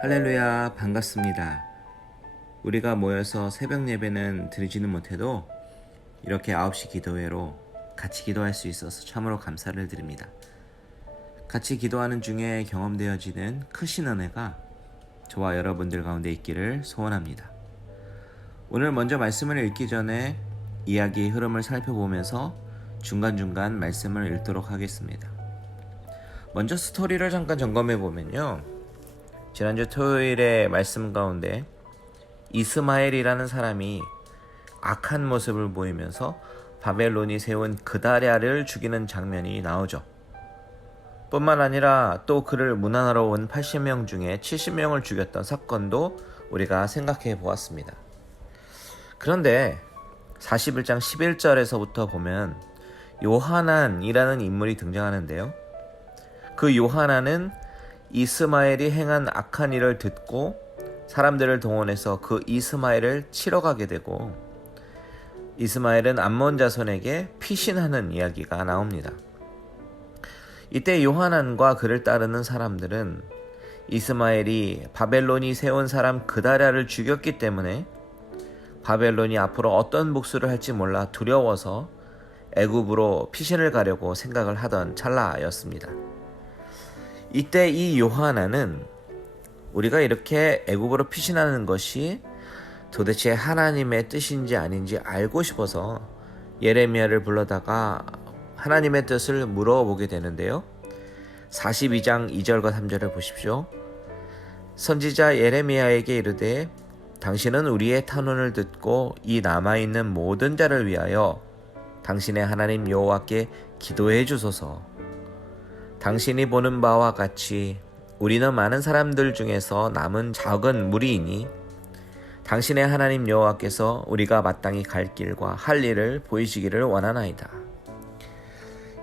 할렐루야, 반갑습니다. 우리가 모여서 새벽 예배는 드리지는 못해도 이렇게 9시 기도회로 같이 기도할 수 있어서 참으로 감사를 드립니다. 같이 기도하는 중에 경험되어지는 크신 은혜가 저와 여러분들 가운데 있기를 소원합니다. 오늘 먼저 말씀을 읽기 전에 이야기의 흐름을 살펴보면서 중간중간 말씀을 읽도록 하겠습니다. 먼저 스토리를 잠깐 점검해 보면요, 지난주 토요일의 말씀 가운데 이스마엘이라는 사람이 악한 모습을 보이면서 바벨론이 세운 그다랴를 죽이는 장면이 나오죠. 뿐만 아니라 또 그를 문안하러 온 80명 중에 70명을 죽였던 사건도 우리가 생각해 보았습니다. 그런데 41장 11절에서부터 보면 요하난이라는 인물이 등장하는데요. 그 요하난은 이스마엘이 행한 악한 일을 듣고 사람들을 동원해서 그 이스마엘을 치러 가게 되고, 이스마엘은 암몬 자손에게 피신하는 이야기가 나옵니다. 이때 요하난과 그를 따르는 사람들은 이스마엘이 바벨론이 세운 사람 그다랴를 죽였기 때문에 바벨론이 앞으로 어떤 복수를 할지 몰라 두려워서 애굽으로 피신을 가려고 생각을 하던 찰나였습니다. 이때 이 요하난은 우리가 이렇게 애굽으로 피신하는 것이 도대체 하나님의 뜻인지 아닌지 알고 싶어서 예레미야를 불러다가 하나님의 뜻을 물어보게 되는데요. 42장 2절과 3절을 보십시오. 선지자 예레미야에게 이르되 당신은 우리의 탄원을 듣고 이 남아있는 모든 자를 위하여 당신의 하나님 여호와께 기도해 주소서. 당신이 보는 바와 같이 우리는 많은 사람들 중에서 남은 적은 무리이니 당신의 하나님 여호와께서 우리가 마땅히 갈 길과 할 일을 보이시기를 원하나이다.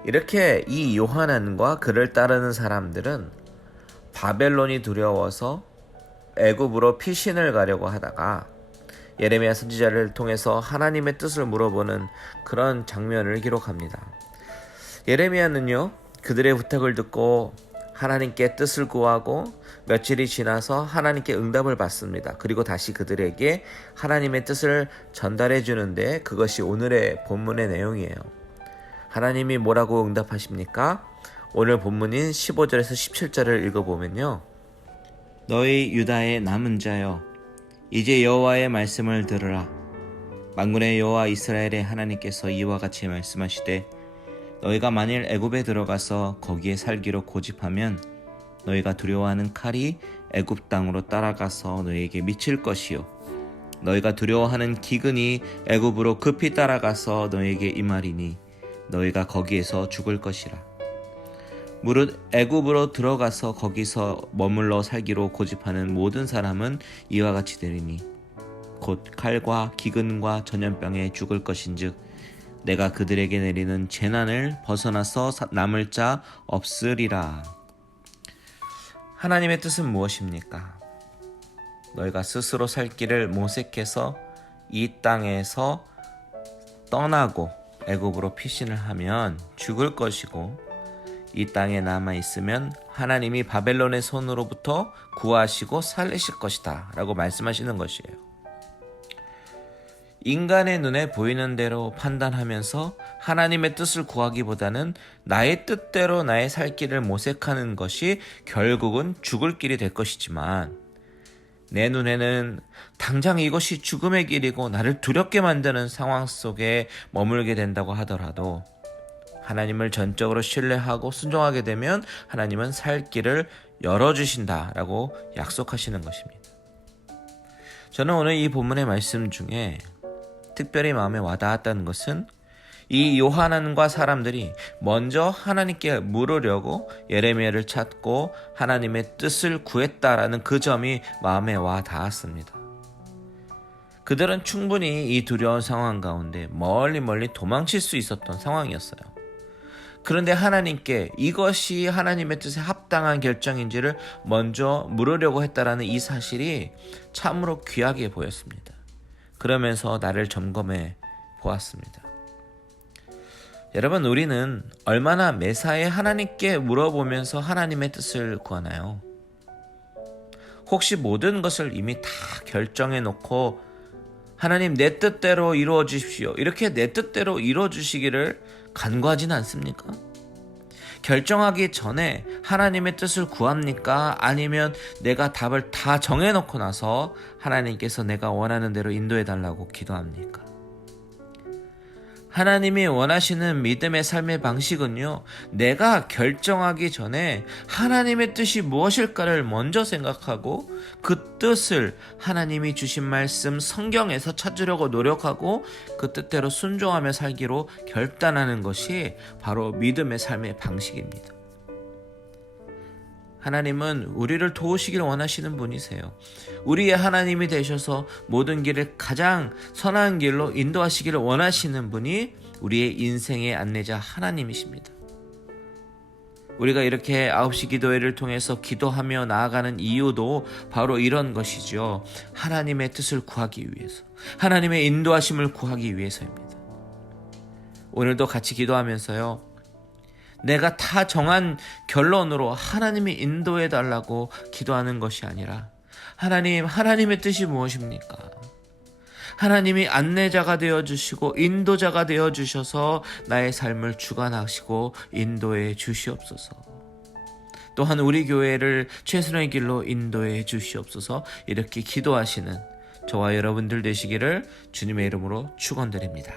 이렇게 이 요하난과 그를 따르는 사람들은 바벨론이 두려워서 애굽으로 피신을 가려고 하다가 예레미야 선지자를 통해서 하나님의 뜻을 물어보는 그런 장면을 기록합니다. 예레미야는요, 그들의 부탁을 듣고 하나님께 뜻을 구하고 며칠이 지나서 하나님께 응답을 받습니다. 그리고 다시 그들에게 하나님의 뜻을 전달해 주는데 그것이 오늘의 본문의 내용이에요. 하나님이 뭐라고 응답하십니까? 오늘 본문인 15절에서 17절을 읽어보면요, 너희 유다의 남은 자여, 이제 여호와의 말씀을 들으라. 만군의 여호와 이스라엘의 하나님께서 이와 같이 말씀하시되 너희가 만일 애굽에 들어가서 거기에 살기로 고집하면 너희가 두려워하는 칼이 애굽 땅으로 따라가서 너희에게 미칠 것이요, 너희가 두려워하는 기근이 애굽으로 급히 따라가서 너희에게 임하리니 너희가 거기에서 죽을 것이라. 무릇 애굽으로 들어가서 거기서 머물러 살기로 고집하는 모든 사람은 이와 같이 되리니 곧 칼과 기근과 전염병에 죽을 것인즉 내가 그들에게 내리는 재난을 벗어나서 남을 자 없으리라. 하나님의 뜻은 무엇입니까? 너희가 스스로 살 길을 모색해서 이 땅에서 떠나고 애굽으로 피신을 하면 죽을 것이고, 이 땅에 남아있으면 하나님이 바벨론의 손으로부터 구하시고 살리실 것이다 라고 말씀하시는 것이에요. 인간의 눈에 보이는 대로 판단하면서 하나님의 뜻을 구하기보다는 나의 뜻대로 나의 살 길을 모색하는 것이 결국은 죽을 길이 될 것이지만, 내 눈에는 당장 이것이 죽음의 길이고 나를 두렵게 만드는 상황 속에 머물게 된다고 하더라도 하나님을 전적으로 신뢰하고 순종하게 되면 하나님은 살 길을 열어주신다라고 약속하시는 것입니다. 저는 오늘 이 본문의 말씀 중에 특별히 마음에 와닿았다는 것은 이 요하난과 사람들이 먼저 하나님께 물으려고 예레미야를 찾고 하나님의 뜻을 구했다라는 그 점이 마음에 와닿았습니다. 그들은 충분히 이 두려운 상황 가운데 멀리 도망칠 수 있었던 상황이었어요. 그런데 하나님께 이것이 하나님의 뜻에 합당한 결정인지를 먼저 물으려고 했다라는 이 사실이 참으로 귀하게 보였습니다. 그러면서 나를 점검해 보았습니다. 여러분, 우리는 얼마나 매사에 하나님께 물어보면서 하나님의 뜻을 구하나요? 혹시 모든 것을 이미 다 결정해 놓고 하나님 내 뜻대로 이루어 주십시오, 이렇게 내 뜻대로 이루어 주시기를 간구하진 않습니까? 결정하기 전에 하나님의 뜻을 구합니까? 아니면 내가 답을 다 정해놓고 나서 하나님께서 내가 원하는 대로 인도해 달라고 기도합니까? 하나님이 원하시는 믿음의 삶의 방식은요, 내가 결정하기 전에 하나님의 뜻이 무엇일까를 먼저 생각하고 그 뜻을 하나님이 주신 말씀 성경에서 찾으려고 노력하고 그 뜻대로 순종하며 살기로 결단하는 것이 바로 믿음의 삶의 방식입니다. 하나님은 우리를 도우시길 원하시는 분이세요. 우리의 하나님이 되셔서 모든 길을 가장 선한 길로 인도하시기를 원하시는 분이 우리의 인생의 안내자 하나님이십니다. 우리가 이렇게 9시 기도회를 통해서 기도하며 나아가는 이유도 바로 이런 것이죠. 하나님의 뜻을 구하기 위해서, 하나님의 인도하심을 구하기 위해서입니다. 오늘도 같이 기도하면서요, 내가 다 정한 결론으로 하나님이 인도해 달라고 기도하는 것이 아니라, 하나님, 하나님의 뜻이 무엇입니까? 하나님이 안내자가 되어주시고 인도자가 되어주셔서 나의 삶을 주관하시고 인도해 주시옵소서. 또한 우리 교회를 최선의 길로 인도해 주시옵소서. 이렇게 기도하시는 저와 여러분들 되시기를 주님의 이름으로 축원드립니다.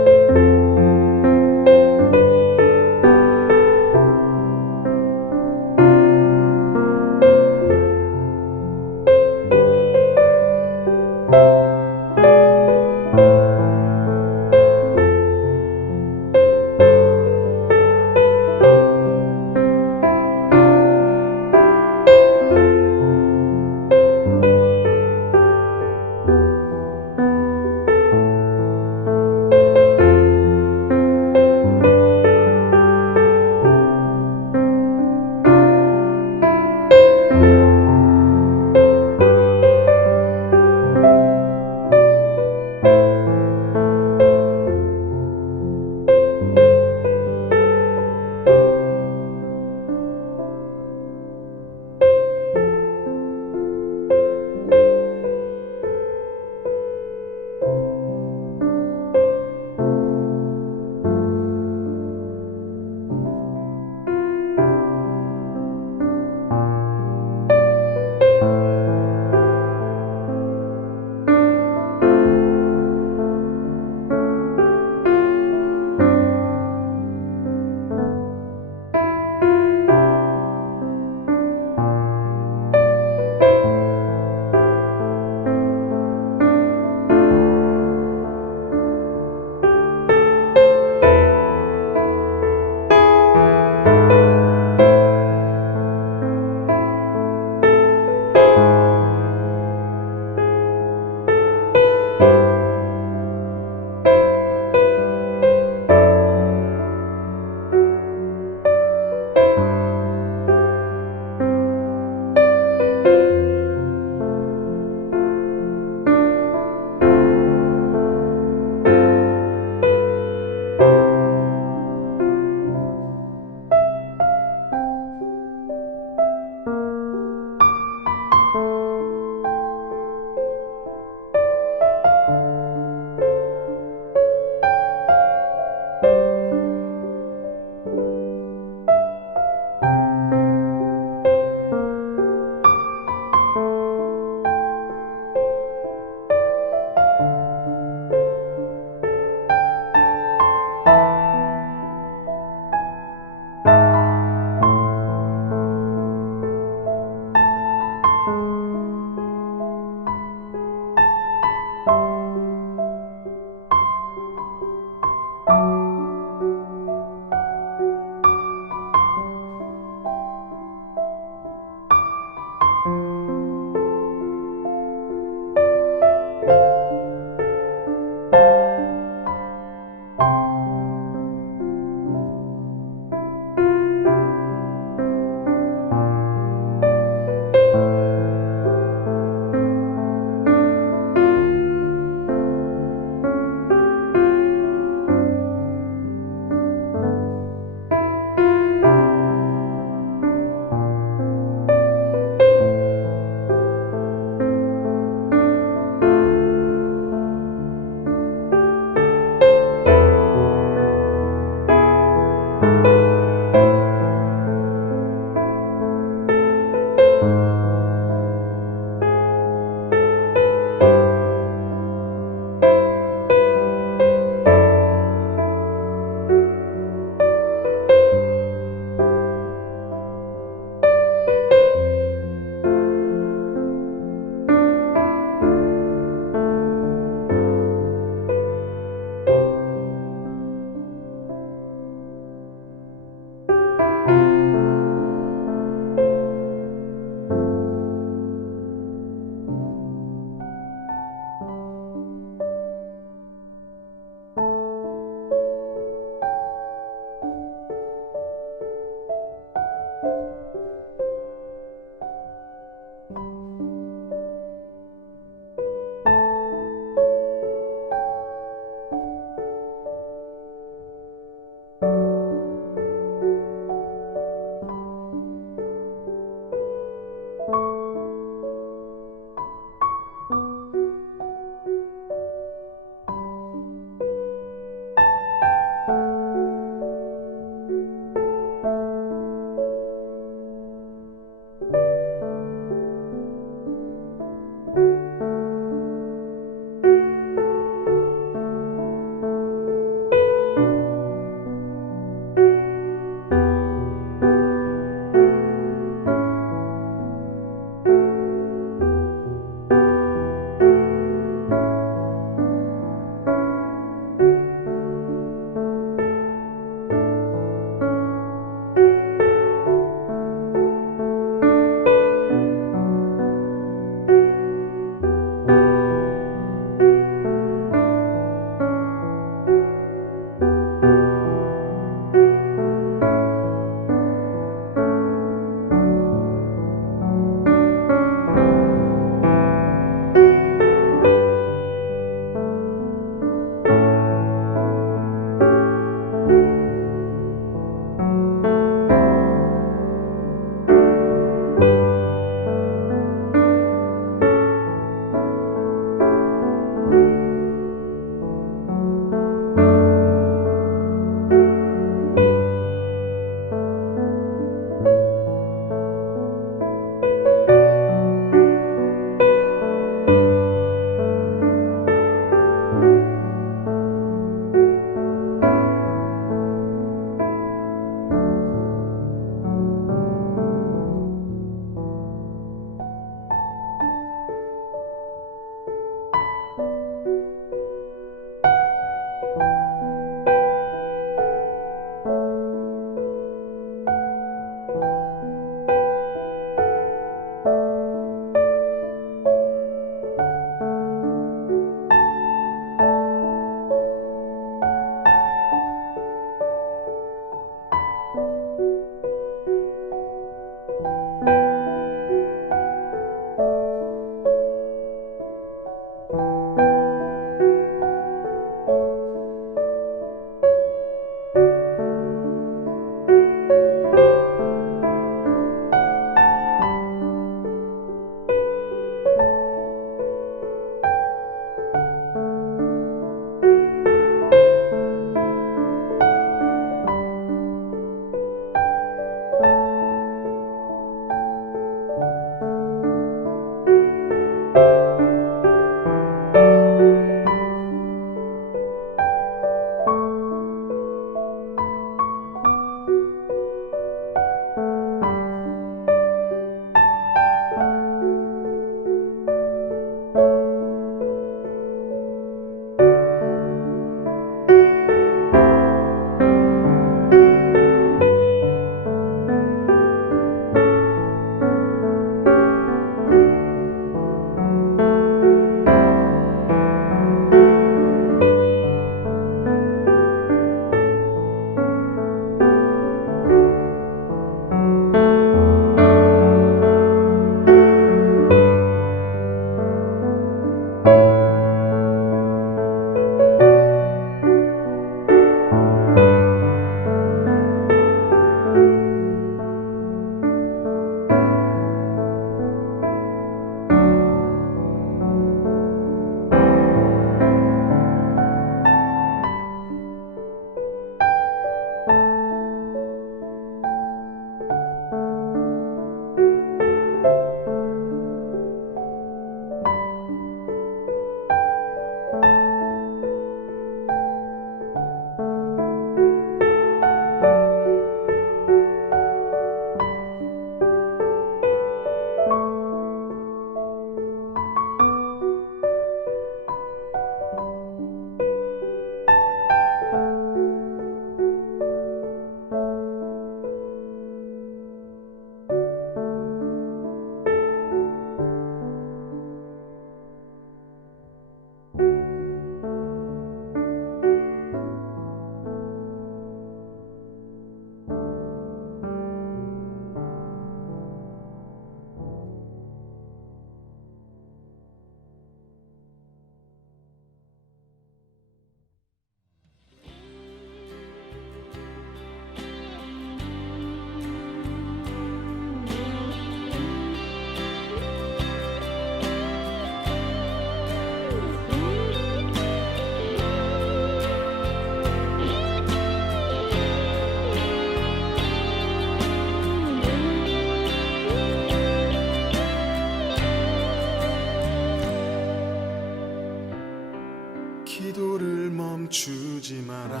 기도를 멈추지 마라.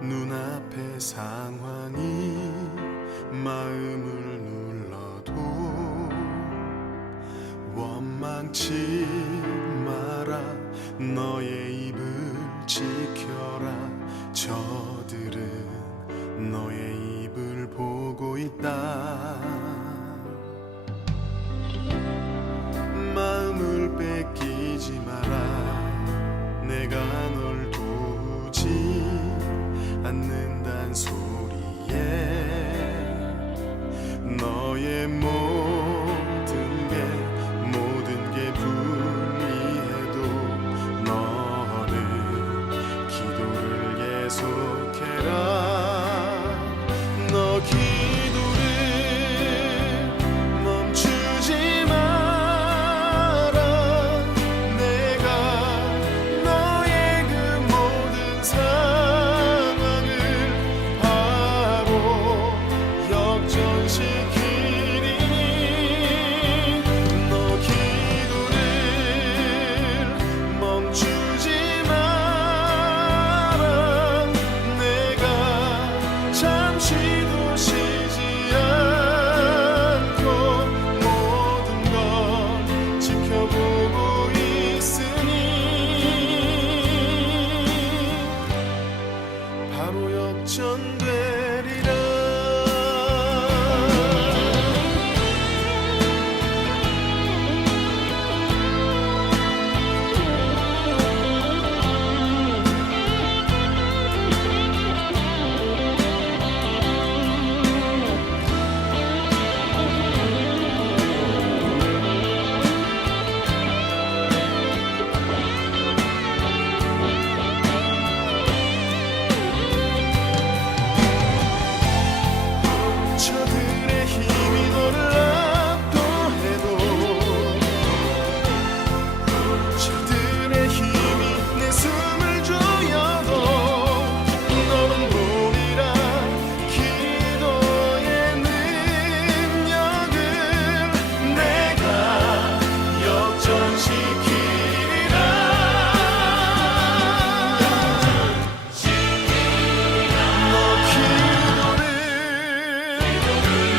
눈앞의 상황이 마음을 눌러도 원망치 마라. 너의 입을 지켜라. 저들은 너의 입을 보고 있다. 마음을 뺏기지 마라. 내가 널 도우지 않는단 소리에 너의 모든 게 불리해도 너는 기도를 계속해라. 너 기도를 멈추지 마라. 내가 너의 그 모든 상황을 바로 역전시키리니 너 기도를 멈추지 마라. 내가 잠시도 쉬지 않고 모든 걸 지켜보고 있으니 바로 역전되리라. 저들의 힘이 너를 압도해도 저들의 힘이 내 숨을 조여도 너는 보리라. 기도의 능력을 내가 역전시키리라. 너 기도를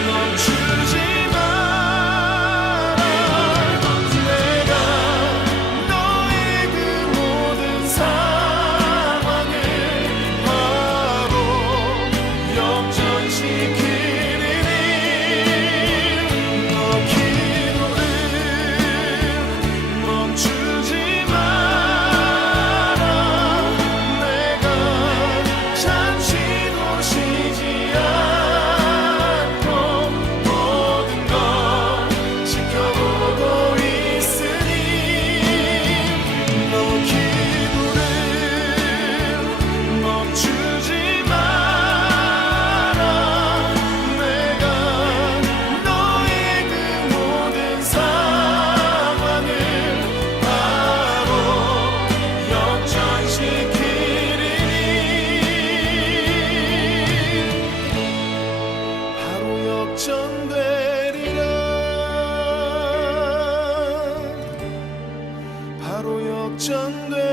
멈추지 마라. 내가 너의 그 모든 상황을 바로 역전시키리니 너 기도를 멈추지 마라. 내가 잠시도 쉬지 않고 모든 걸 지켜보고 있으니 너 기도를 멈추지 마라. 내가 너의 그 모든 상황을 바로 역전시키리니 바로 역전되리라. 바로 역전되리라.